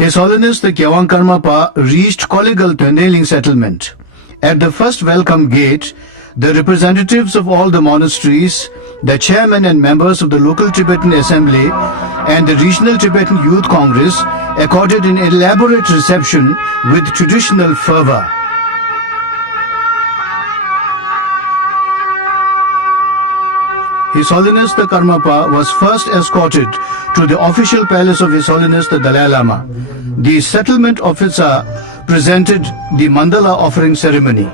His Holiness the Kyawankarmapa reached Kollegal Töndeling settlement. At the first welcome gate, the representatives of all the monasteries, the chairmen and members of the local Tibetan Assembly and the Regional Tibetan Youth Congress accorded an elaborate reception with traditional fervor. His Holiness the Karmapa was first escorted to the official palace of His Holiness the Dalai Lama. The settlement officer presented the mandala offering ceremony.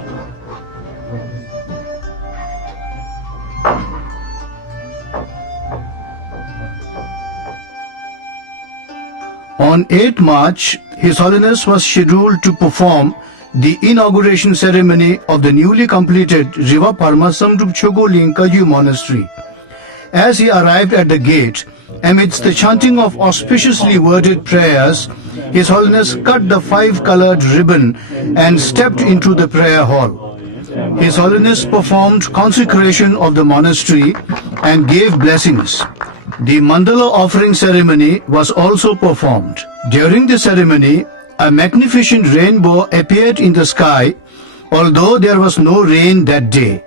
On 8 March, His Holiness was scheduled to perform the inauguration ceremony of the newly completed Riva Parmasamrup Chogoling Kagyu Monastery. As he arrived at the gate, amidst the chanting of auspiciously worded prayers, His Holiness cut the 5-colored ribbon and stepped into the prayer hall. His Holiness performed consecration of the monastery and gave blessings. The mandala offering ceremony was also performed. During the ceremony, a magnificent rainbow appeared in the sky, although there was no rain that day.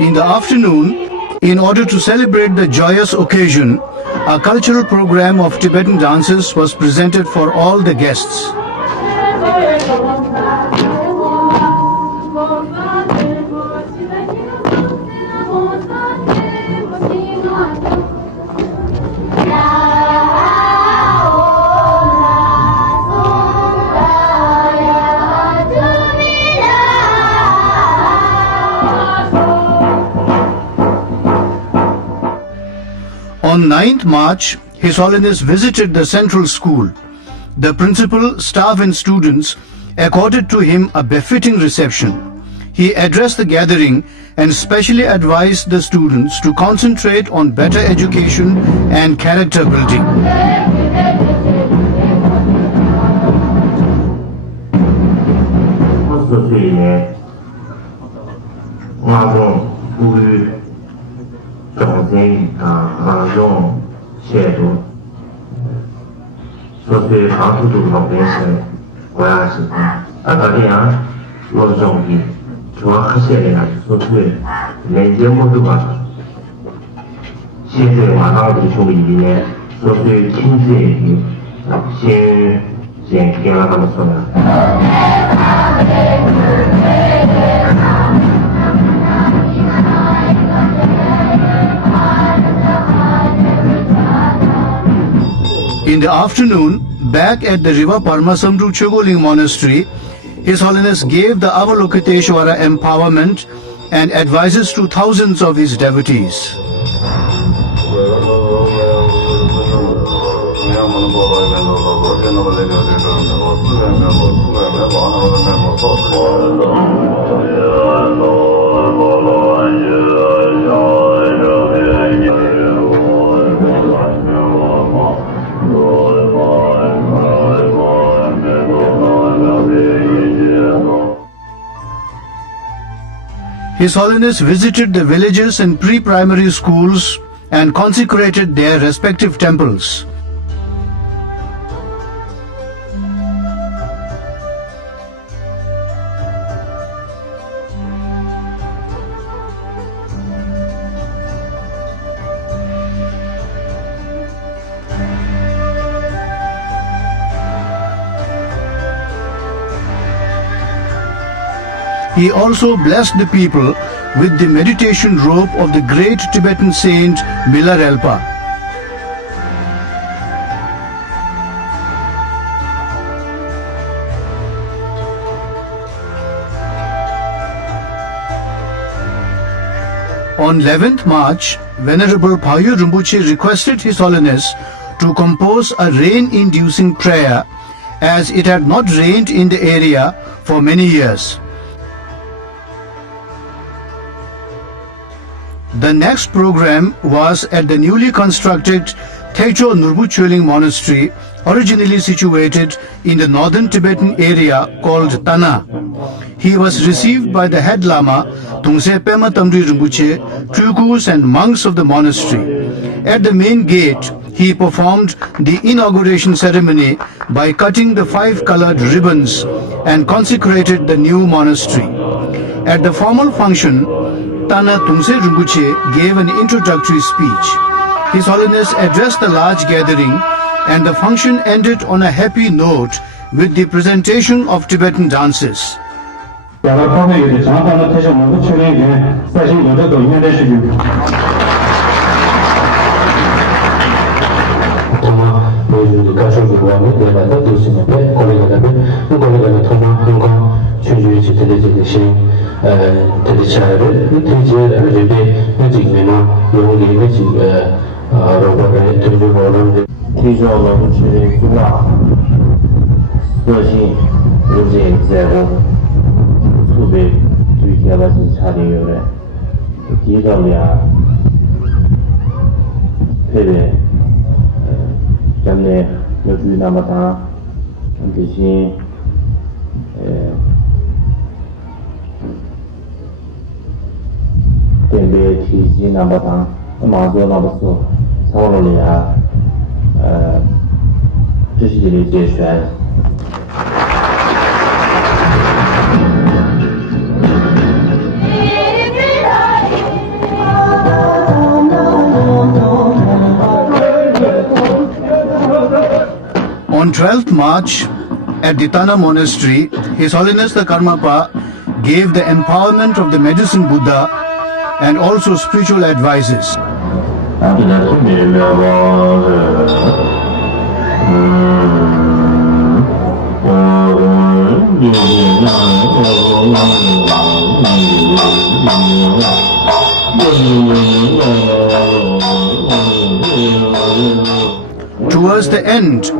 In the afternoon, in order to celebrate the joyous occasion, a cultural program of Tibetan dances was presented for all the guests. On 9th March, His Holiness visited the central school. The principal, staff and students accorded to him a befitting reception. He addressed the gathering and specially advised the students to concentrate on better education and character building. In the afternoon, back at the Riva Parmasamrup Chogoling Monastery, His Holiness gave the Avalokiteshvara empowerment and advices to thousands of his devotees. His Holiness visited the villages and pre-primary schools and consecrated their respective temples. He also blessed the people with the meditation robe of the great Tibetan saint Milarepa. On 11th March, Venerable Phayu Rinpoche requested His Holiness to compose a rain-inducing prayer as it had not rained in the area for many years. The next program was at the newly constructed Techo Nurbu Choling Monastery, originally situated in the northern Tibetan area called Tana. He was received by the head Lama, Tungse Pema Tamri Rinpoche, Trukus and monks of the monastery. At the main gate, he performed the inauguration ceremony by cutting the 5 colored ribbons and consecrated the new monastery. At the formal function, Tana Tungse Rinpoche gave an introductory speech. His Holiness addressed the large gathering, and the function ended on a happy note with the presentation of Tibetan dances. On 12th March, at the Tana Monastery, His Holiness the Karmapa gave the empowerment of the Medicine Buddha and also spiritual advices. Towards the end,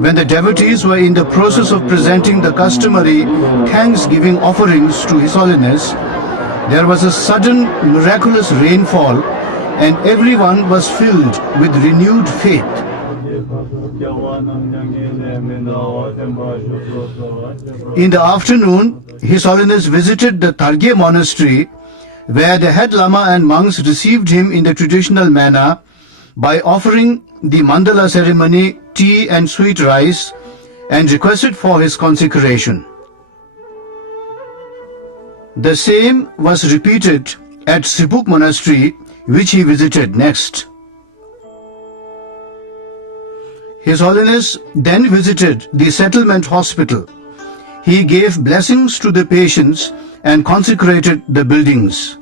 when the devotees were in the process of presenting the customary thanksgiving offerings to His Holiness, there was a sudden miraculous rainfall and everyone was filled with renewed faith. In the afternoon, His Holiness visited the Targye Monastery, where the head Lama and monks received him in the traditional manner by offering the mandala ceremony, tea and sweet rice, and requested for his consecration. The same was repeated at Sipuk Monastery, which he visited next. His Holiness then visited the settlement hospital. He gave blessings to the patients and consecrated the buildings.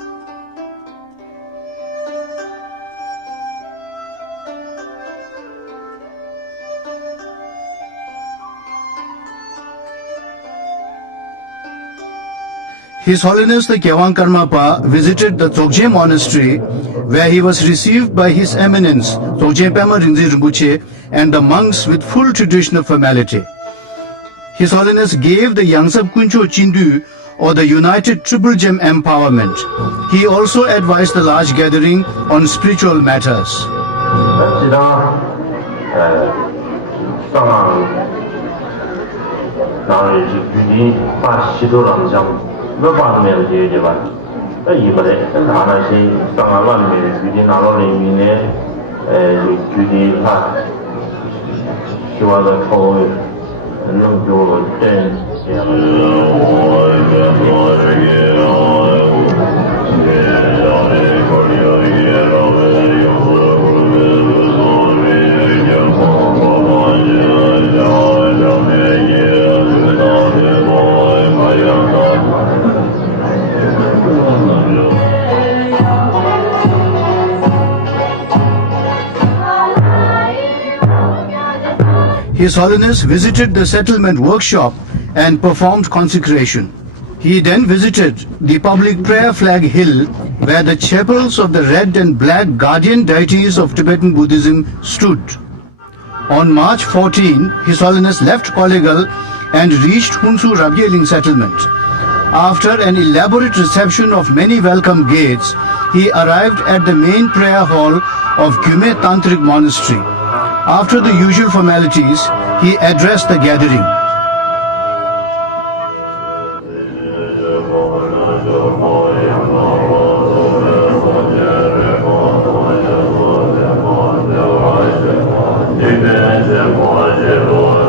His Holiness the Kyawang Karmapa visited the Tsogje Monastery, where he was received by His Eminence Tsogje Pema Rinpoche Rinpoche and the monks with full traditional formality. His Holiness gave the Yangsab Kuncho Chindu, or the United Triple Gem Empowerment. He also advised the large gathering on spiritual matters. His Holiness visited the settlement workshop and performed consecration. He then visited the public prayer flag hill, where the chapels of the red and black guardian deities of Tibetan Buddhism stood. On March 14, His Holiness left Kollegal and reached Hunsu Rabyeling settlement. After an elaborate reception of many welcome gates, he arrived at the main prayer hall of Gyume Tantric Monastery. After the usual formalities, he addressed the gathering. Amen.